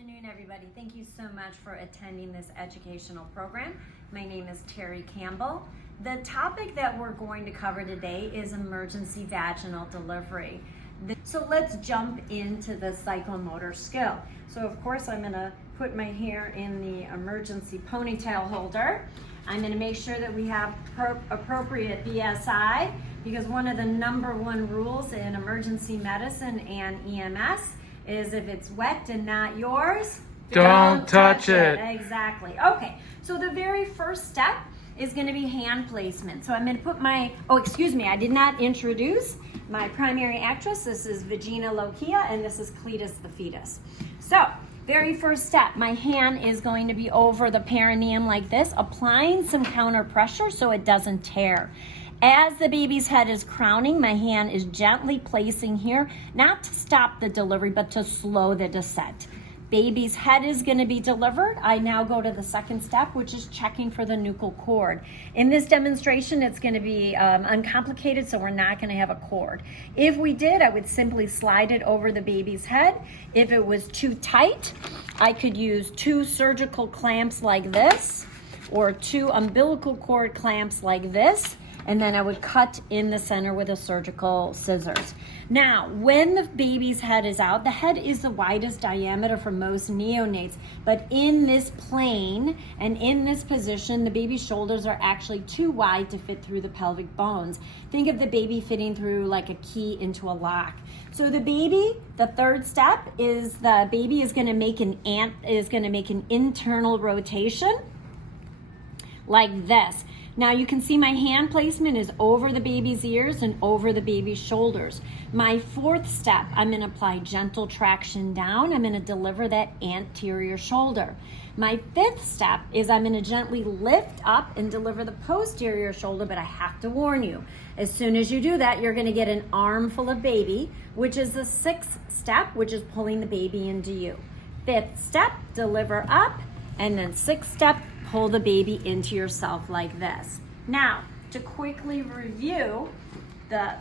afternoon, everybody. Thank you so much for attending this educational program. My name is Terry Campbell. The topic that we're going to cover today is emergency vaginal delivery. So let's jump into the psychomotor skill. So of course I'm going to put my hair in the emergency ponytail holder. I'm going to make sure that we have appropriate BSI, because one of the #1 rules in emergency medicine and EMS is if it's wet and not yours, don't touch it. Exactly. Okay, so the very first step is going to be hand placement. So I'm going to put my, I did not introduce my primary actress. This is Vagina Lochia, and this is Cletus the fetus. So, very first step, my hand is going to be over the perineum like this, applying some counter pressure so it doesn't tear. As the baby's head is crowning, my hand is gently placing here, not to stop the delivery, but to slow the descent. Baby's head is going to be delivered. I now go to the second step, which is checking for the nuchal cord. In this demonstration, it's going to be uncomplicated, so we're not going to have a cord. If we did, I would simply slide it over the baby's head. If it was too tight, I could use 2 surgical clamps like this, or 2 umbilical cord clamps like this, and then I would cut in the center with a surgical scissors. Now, when the baby's head is out, the head is the widest diameter for most neonates, but in this plane and in this position, the baby's shoulders are actually too wide to fit through the pelvic bones. Think of the baby fitting through like a key into a lock. So the third step is the baby is going to make an internal rotation like this. Now you can see my hand placement is over the baby's ears and over the baby's shoulders. My fourth step, I'm going to apply gentle traction down. I'm going to deliver that anterior shoulder. My fifth step is I'm going to gently lift up and deliver the posterior shoulder, but I have to warn you, as soon as you do that, you're going to get an armful of baby, which is the sixth step, which is pulling the baby into you. Fifth step, deliver up, and then sixth step, pull the baby into yourself like this. Now, to quickly review the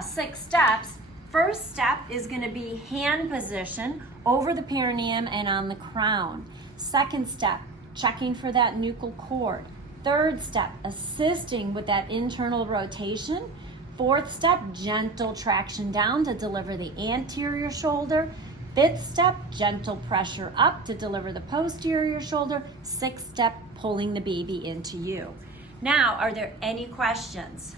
6 steps, first step is going to be hand position over the perineum and on the crown. Second step, checking for that nuchal cord. Third step, assisting with that internal rotation. Fourth step, gentle traction down to deliver the anterior shoulder. Fifth step, gentle pressure up to deliver the posterior shoulder. Sixth step, pulling the baby into you. Now, are there any questions?